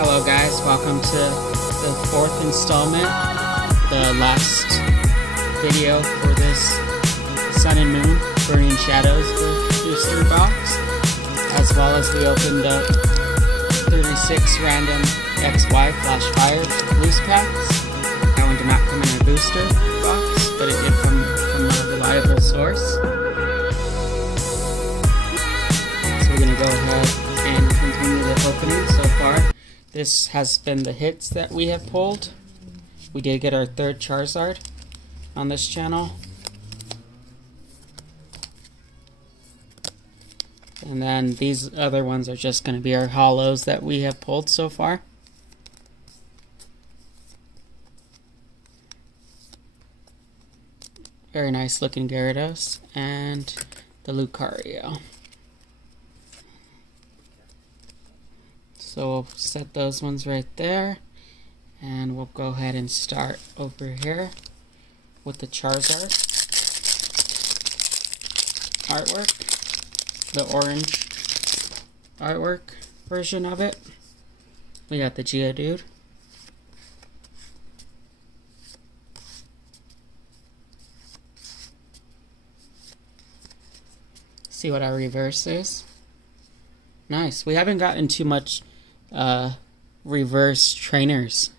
Hello guys, welcome to the fourth installment, the last video for this Sun and Moon Burning Shadows booster box, as well as we opened up 36 random XY Flashfire loose packs. That one did not come in a booster box, but it did come from a reliable source. So we're going to go ahead and continue the opening so far. This has been the hits that we have pulled. We did get our third Charizard on this channel. And then these other ones are just going to be our hollows that we have pulled so far. Very nice looking Gyarados and the Lucario. So we'll set those ones right there, and we'll go ahead and start over here with the Charizard artwork, the orange artwork version of it. We got the Geodude, see what our reverse is. Nice. We haven't gotten too much reverse trainers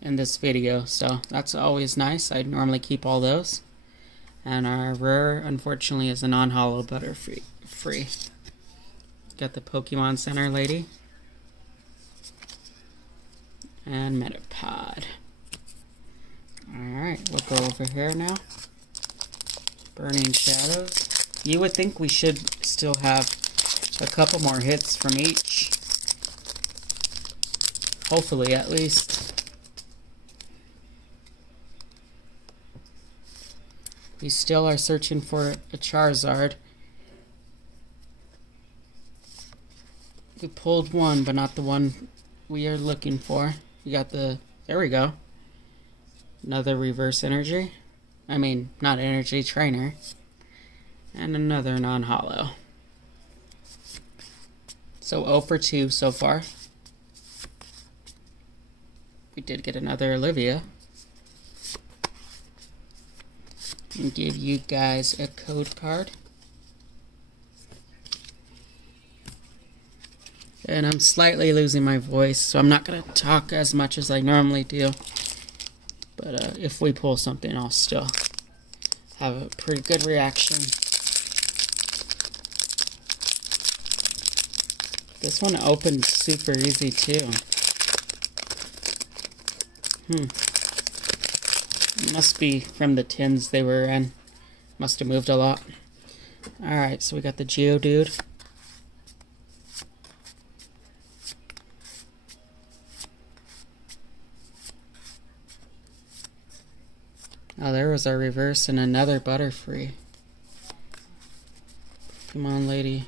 in this video, so that's always nice. I normally keep all those. And our rare, unfortunately, is a non-hollow Butterfree. Got the Pokemon Center lady. And Metapod. Alright, we'll go over here now. Burning Shadows. You would think we should still have a couple more hits from each. Hopefully, at least. We still are searching for a Charizard. We pulled one, but not the one we are looking for. We got the... there we go. Another reverse energy. I mean, not energy, trainer. And another non-hollow. So 0 for 2 so far. We did get another Olivia. And give you guys a code card. And I'm slightly losing my voice, so I'm not going to talk as much as I normally do. But if we pull something, I'll still have a pretty good reaction. This one opened super easy too. Must be from the tins they were in. Must have moved a lot. Alright, so we got the Geodude. Oh, there was our reverse and another Butterfree. Come on, lady.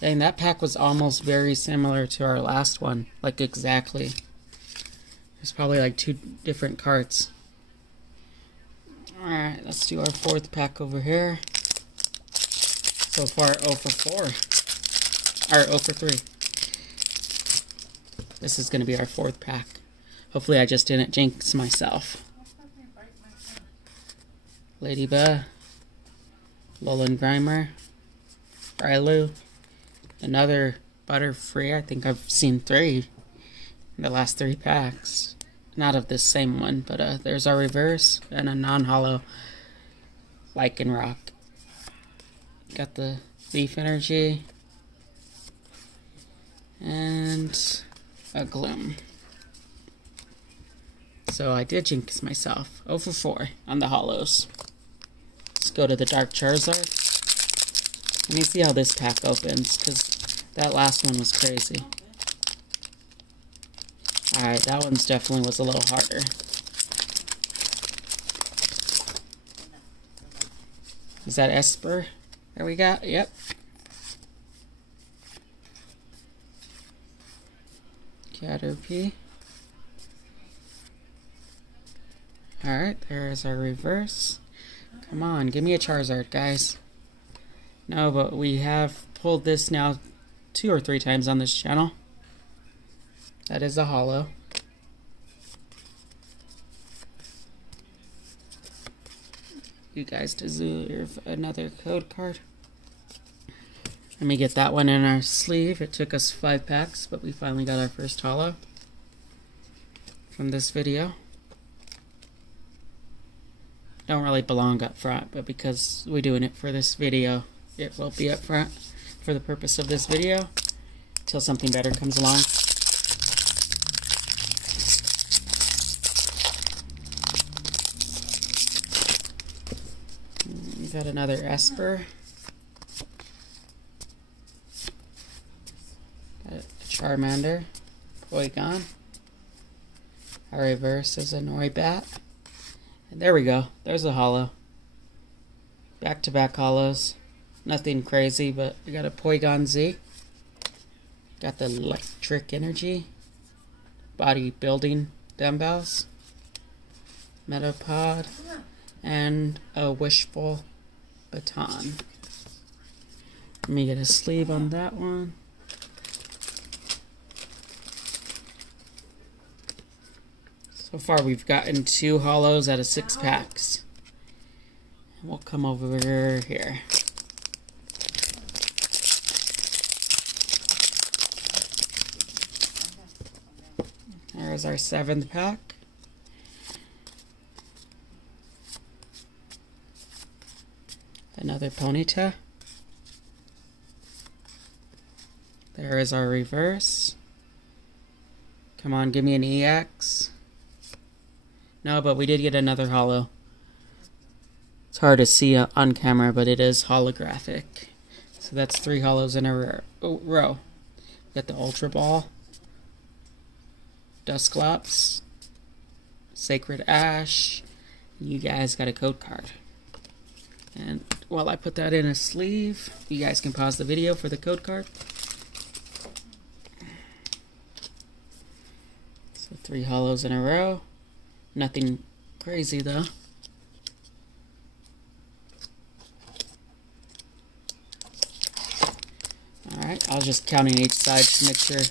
Dang, that pack was almost very similar to our last one. Like, exactly. There's probably like 2 different carts. Alright, let's do our fourth pack over here. So far, 0 for 4. Or 0 for 3. This is going to be our fourth pack. Hopefully I just didn't jinx myself. Ladybug. Lolan Grimer. Rilu. Another Butterfree. I think I've seen 3 in the last 3 packs. Not of this same one, but there's our reverse and a non-hollow Lycanroc. Got the Leaf Energy and a Gloom. So I did jinx myself. 0 for 4 on the hollows. Let's go to the Dark Charizard. Let me see how this pack opens, because that last one was crazy. Alright, that one's definitely was a little harder. Is that Esper? There we got? Yep. Caterpie. Alright, there's our reverse. Come on, give me a Charizard, guys. No, but we have pulled this now 2 or 3 times on this channel. That is a holo. You guys deserve another code card. Let me get that one in our sleeve. It took us 5 packs, but we finally got our first holo from this video. Don't really belong up front, but because we're doing it for this video, it will be up front for the purpose of this video until something better comes along. We got another Esper. Got a Charmander. Porygon. Our reverse is a Noibat. And there we go. There's a holo. Back-to-back holos. Nothing crazy, but we got a Porygon Z. Got the electric energy. Bodybuilding dumbbells. Metapod. And a wishful baton. Let me get a sleeve on that one. So far we've gotten 2 holos out of 6 packs. We'll come over here. There's our 7th pack. Another Ponyta. There is our reverse. Come on, give me an EX. No, but we did get another holo. It's hard to see on camera, but it is holographic. So that's 3 holos in a row. Got the Ultra Ball. Dusclops. Sacred Ash. You guys got a code card. And while I put that in a sleeve, you guys can pause the video for the code card. So 3 holos in a row. Nothing crazy though. Alright, I was just counting each side to make sure.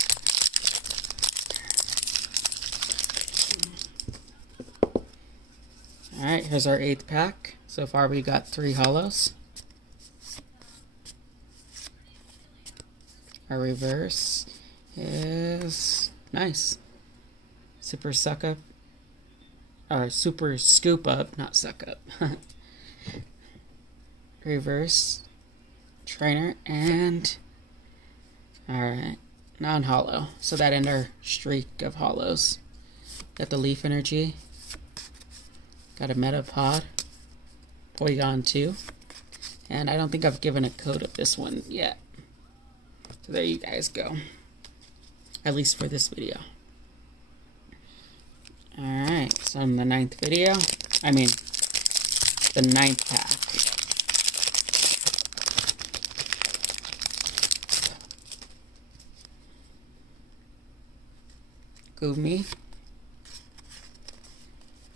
Alright, here's our 8th pack. So far we got 3 holos. Our reverse is nice. Super suck up. Or super scoop up, not suck up. Reverse. Trainer and alright. Non-holo. So that ended our streak of holos. Got the Leaf Energy. Got a Metapod. Porygon 2. And I don't think I've given a code of this one yet. So there you guys go. At least for this video. Alright, so in the 9th video, I mean, the 9th pack. Gumi.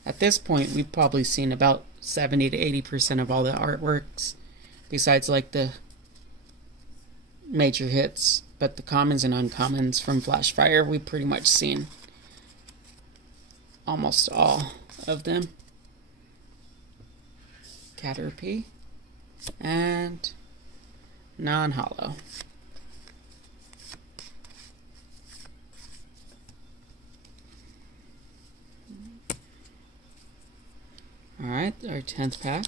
At this point, we've probably seen about 70 to 80% of all the artworks, besides like the major hits, but the commons and uncommons from Flashfire, we've pretty much seen almost all of them. Caterpie and non-holo. Alright, our 10th pack.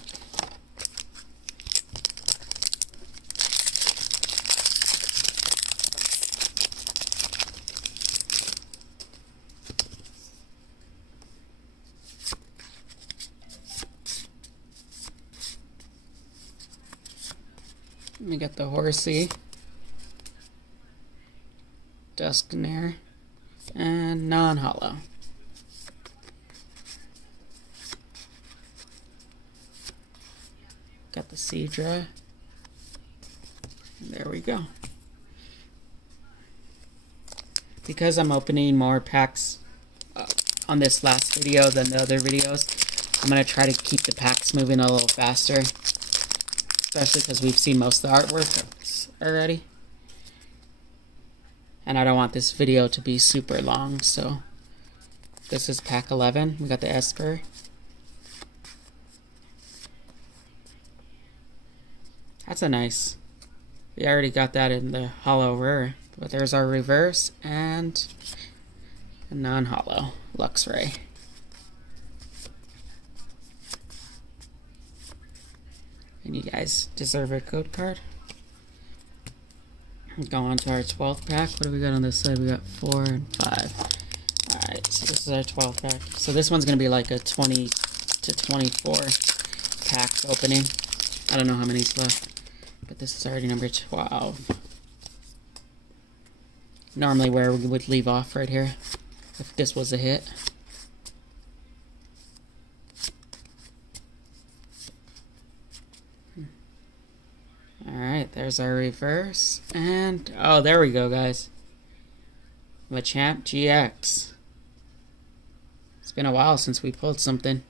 We got the Horsey, Duskner, and non-holo. Got the Seadra. There we go. Because I'm opening more packs on this last video than the other videos, I'm going to try to keep the packs moving a little faster. Especially because we've seen most of the artwork already. and I don't want this video to be super long, so this is pack 11. We got the Esper. That's a nice. We already got that in the hollow rare, but there's our reverse and a non-hollow Luxray. And you guys deserve a code card. Go on to our 12th pack. What do we got on this side? We got 4 and 5. Alright, so this is our 12th pack. So this one's going to be like a 20 to 24 pack opening. I don't know how many's left, but this is already number 12. Normally where we would leave off right here if this was a hit. Alright, there's our reverse. And, oh, there we go, guys. Machamp GX. It's been a while since we pulled something.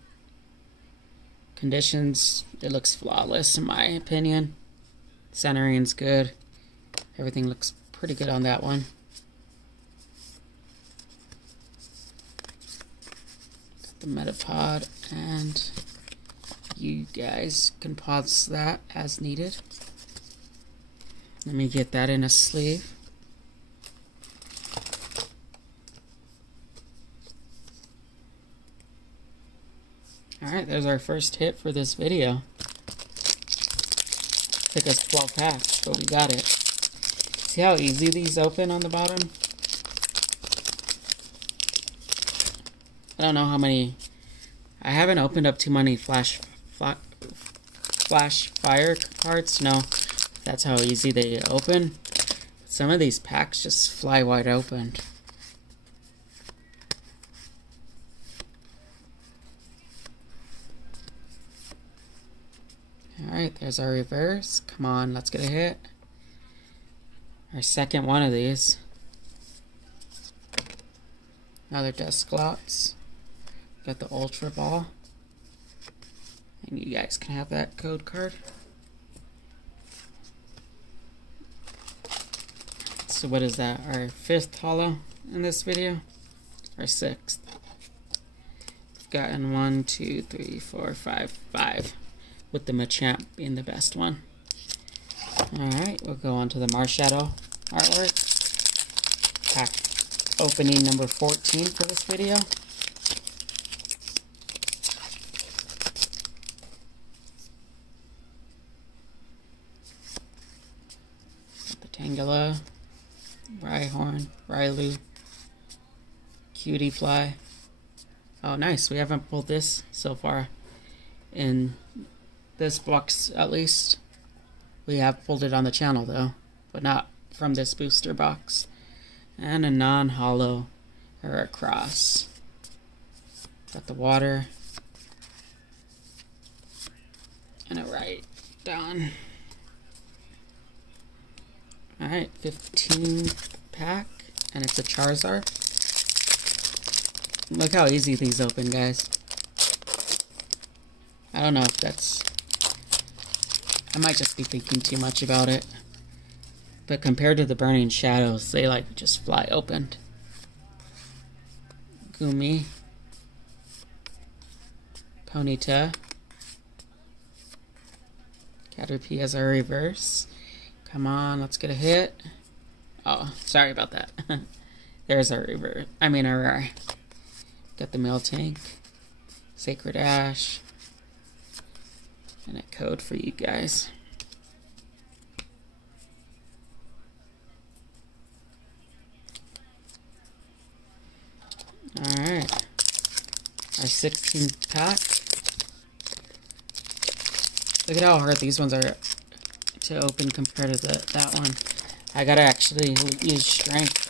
Conditions, it looks flawless in my opinion. Centering's good. Everything looks pretty good on that one. Got the Metapod, and you guys can pause that as needed. Let me get that in a sleeve. Alright, there's our first hit for this video. Took us 12 packs, but we got it. See how easy these open on the bottom? I don't know how many... I haven't opened up too many Flashfire cards to know that's how easy they open. Some of these packs just fly wide open. Alright, there's our reverse. Come on, let's get a hit. Our second one of these. Another Dusclops. Got the Ultra Ball. And you guys can have that code card. So what is that? Our 5th hollow in this video? Our 6th. We've gotten 1, 2, 3, 4, 5. With the Machamp being the best one. Alright, we'll go on to the Marshadow artwork. Pack opening number 14 for this video. Got the Tangela, Rhyhorn, Rylu, Cutie Fly. Oh nice, we haven't pulled this so far in this box, at least. We have pulled it on the channel though, but not from this booster box. And a non-hollow or a cross. Got the water and a right down. Alright, 15 pack, and it's a Charizard. Look how easy these open, guys. I don't know if that's... I might just be thinking too much about it. But compared to the Burning Shadows, they like just fly open. Gumi. Ponyta. Caterpie as our reverse. Come on, let's get a hit. Oh, sorry about that. There's our reverse. I mean our got the Miltank. Sacred Ash. And a code for you guys. Alright. Our 16th pack. Look at how hard these ones are to open compared to that one. I gotta actually use strength.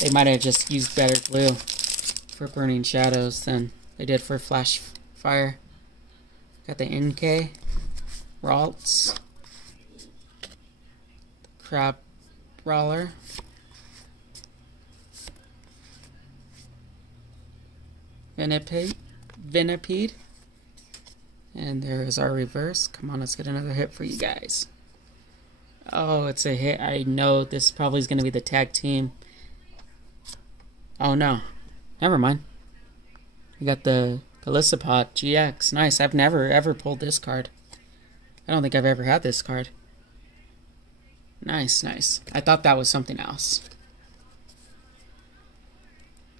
They might have just used better glue for Burning Shadows than they did for Flashfire. Got the NK, Ralts, Crab Brawler, Venipede, and there is our reverse. Come on, let's get another hit for you guys. Oh, it's a hit. I know this probably is going to be the tag team. Oh, no. Never mind. We got the Calissopod GX. Nice. I've never, ever pulled this card. I don't think I've ever had this card. Nice, nice. I thought that was something else.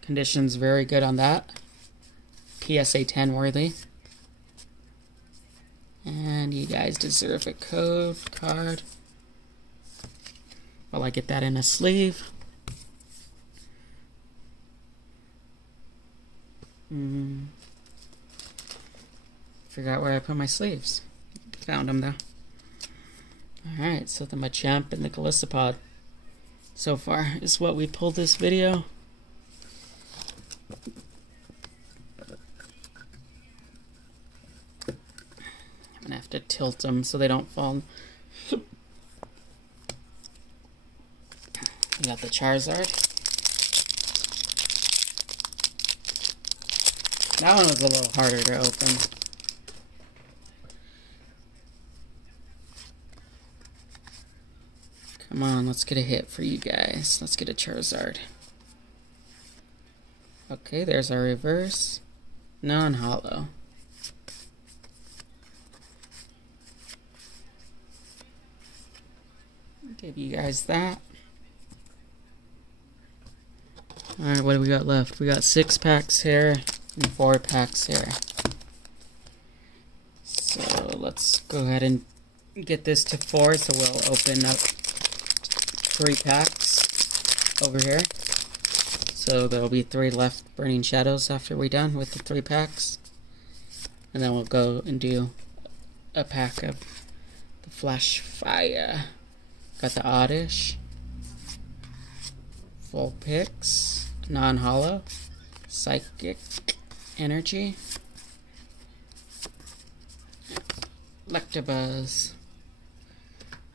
Conditions very good on that. PSA 10 worthy. And you guys deserve a code card. Well, I get that in a sleeve. Forgot where I put my sleeves. Found them though. Alright, so the Machamp and the Calissopod so far is what we pulled this video. I'm gonna have to tilt them so they don't fall. We got the Charizard. That one was a little harder to open. Come on, let's get a hit for you guys. Let's get a Charizard. Okay, there's our reverse. Non-hollow. Give you guys that. Alright, what do we got left? We got 6 packs here and 4 packs here. So let's go ahead and get this to 4, so we'll open up 3 packs over here. So there'll be 3 left Burning Shadows after we're done with the 3 packs. And then we'll go and do a pack of the Flashfire. Got the Oddish, Full Picks, Non-Hollow, Psychic Energy, Electabuzz.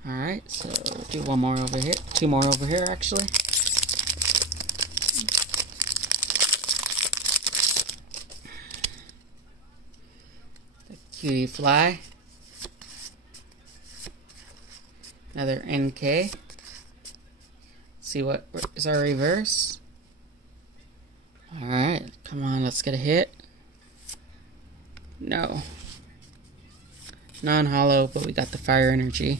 Alright, so we'll do one more over here. 2 more over here, actually. The Cutie Fly. Another NK. See what is our reverse. Alright, come on, let's get a hit. No. Non-hollow, but we got the Fire Energy.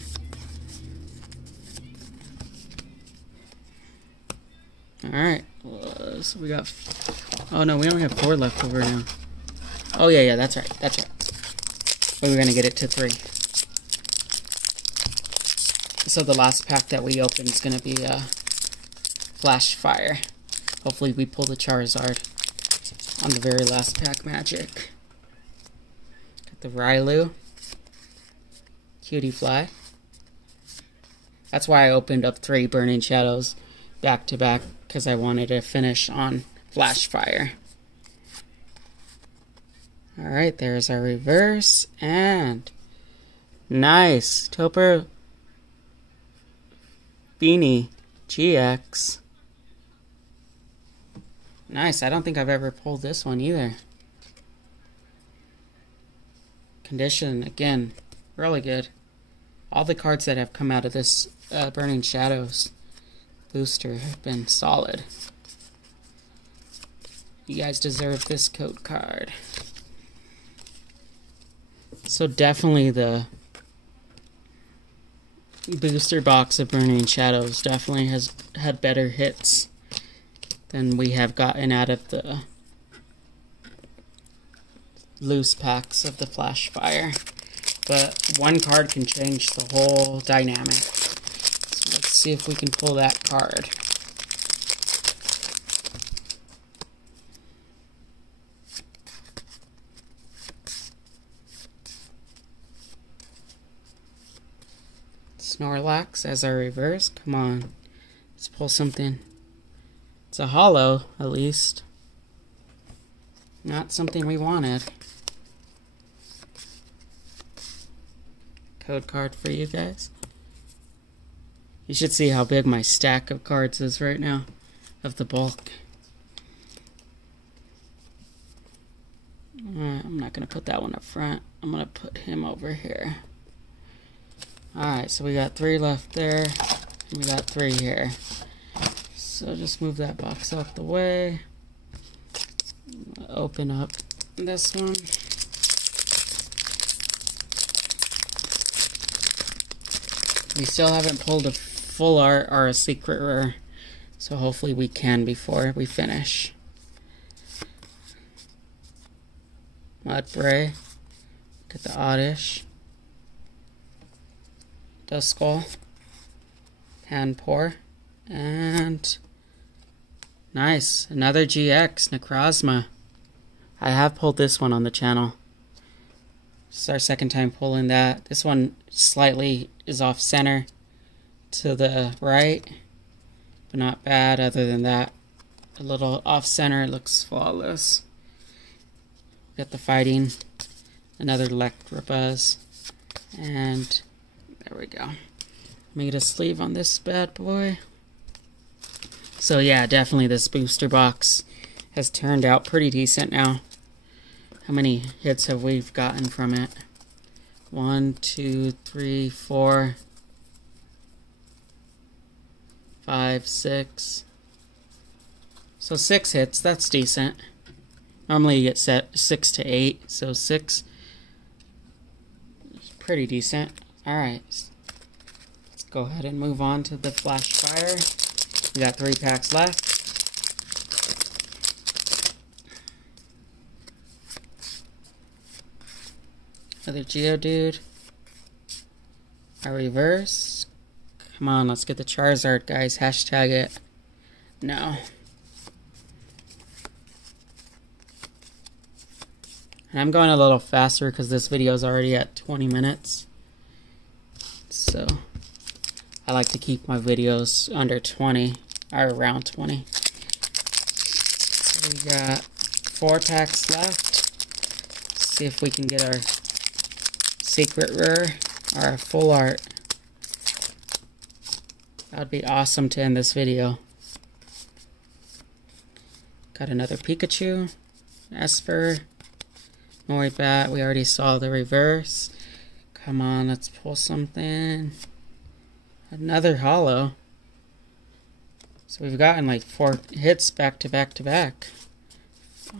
Alright, so we got... Oh no, we only have 4 left over now. Oh yeah, that's right, that's right. But we're gonna get it to 3. So the last pack that we open is going to be Flashfire. Hopefully we pull the Charizard on the very last pack magic. Got the Rylu. Cutie Fly. That's why I opened up 3 Burning Shadows back to back, because I wanted to finish on Flashfire. Alright, there's our reverse, and nice! Topper Beanie GX. Nice. I don't think I've ever pulled this one either. Condition, again, really good. All the cards that have come out of this Burning Shadows booster have been solid. You guys deserve this code card. So definitely the booster box of Burning Shadows definitely has had better hits than we have gotten out of the loose packs of the Flashfire. But one card can change the whole dynamic. So let's see if we can pull that card. Snorlax as our reverse. Come on. Let's pull something. It's a hollow, at least. Not something we wanted. Code card for you guys. You should see how big my stack of cards is right now. Of the bulk. I'm not going to put that one up front. I'm going to put him over here. Alright, so we got 3 left there. And we got 3 here. So just move that box out the way. Open up this one. We still haven't pulled a full art or a secret rare, so hopefully we can before we finish. Mudbray. Get the Oddish. Duskull. Panpour. And nice, another GX, Necrozma. I have pulled this one on the channel. This is our second time pulling that. This one slightly is off center to the right, but not bad other than that. A little off center, it looks flawless. Got the Fighting, another Electabuzz, and there we go. Let me get a sleeve on this bad boy. So yeah, definitely this booster box has turned out pretty decent now. How many hits have we gotten from it? 1, 2, 3, 4, 5, 6. So 6 hits, that's decent. Normally you get set 6 to 8, so 6 is pretty decent. Alright, let's go ahead and move on to the Flashfire. We got 3 packs left. Another Geodude. A reverse. Come on, let's get the Charizard, guys. Hashtag it. No. And I'm going a little faster because this video is already at 20 minutes. So I like to keep my videos under 20, or around 20. So we got 4 packs left. Let's see if we can get our secret rare or a full art. That would be awesome to end this video. Got another Pikachu, Esper, Noibat. We already saw the reverse. Come on, let's pull something. Another holo. So we've gotten like 4 hits back to back to back.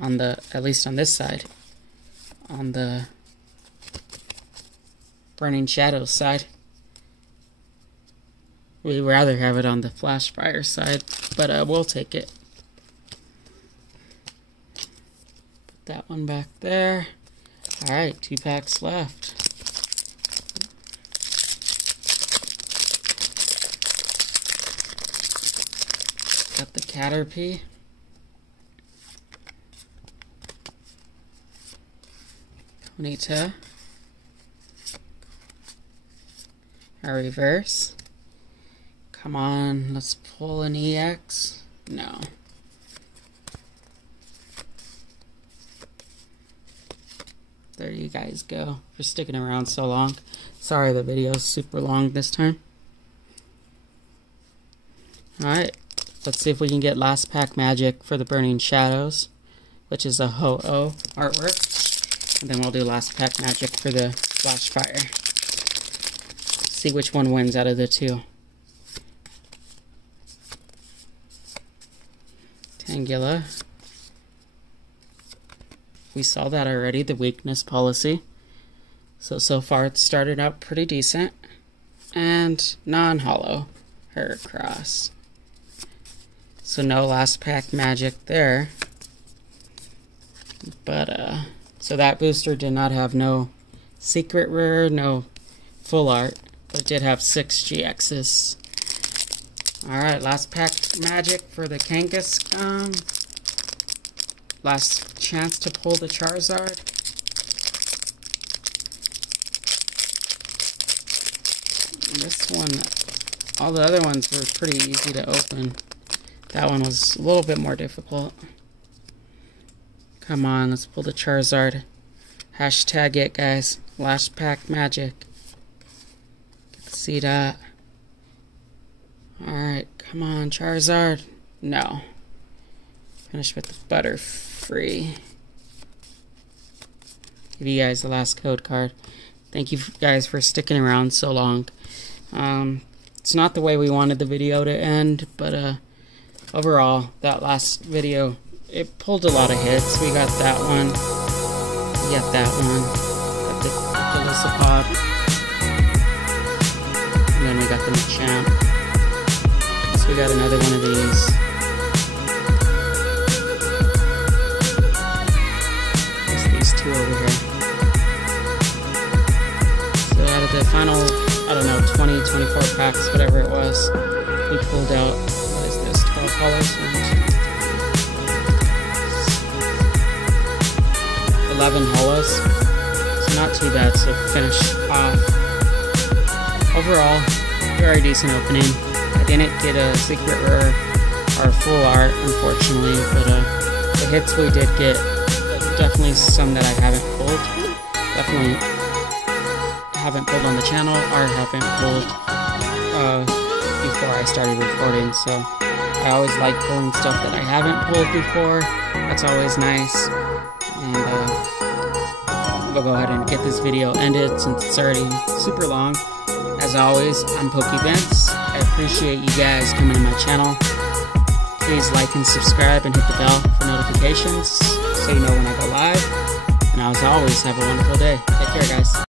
On the, at least on this side. On the Burning Shadows side. We'd rather have it on the Flashfire side, but we'll take it. Put that one back there. Alright, 2 packs left. Got the Caterpie. Ponyta. A reverse. Come on, let's pull an EX. No. There you guys go for sticking around so long. Sorry the video is super long this time. Alright, let's see if we can get last pack magic for the Burning Shadows, which is a Ho-Oh artwork. And then we'll do last pack magic for the Flashfire. See which one wins out of the 2. Tangela. We saw that already, the weakness policy. So far it's started out pretty decent. And non-holo, Heracross. So no last pack magic there. But, so that booster did not have no secret rare, no full art. But it did have 6 GXs. Alright, last pack magic for the Kangaskhan. Last chance to pull the Charizard. And this one, all the other ones were pretty easy to open. That one was a little bit more difficult. Come on, let's pull the Charizard. Hashtag it, guys. Last pack magic. See that? Alright, come on, Charizard. No. Finish with the Butterfree. Give you guys the last code card. Thank you guys for sticking around so long. It's not the way we wanted the video to end, but overall, that last video, it pulled a lot of hits. We got that one, we got that one, got the Delisapod, and then we got the Machamp. So we got another one of these. That's these two over here. So out of the final, I don't know, 20, 24 packs, whatever it was, we pulled out, what is this, 12 colors? 11 holos. So not too bad to finish off. Overall, very decent opening. I didn't get a secret rare or full art, unfortunately, but the hits we did get, definitely some that I haven't pulled. Definitely haven't pulled on the channel or haven't pulled before I started recording. So I always like pulling stuff that I haven't pulled before. That's always nice. And we'll go ahead and get this video ended since it's already super long. As always, I'm PokeVince. I appreciate you guys coming to my channel. Please like and subscribe and hit the bell for notifications so you know when I go live. And as always, have a wonderful day. Take care, guys.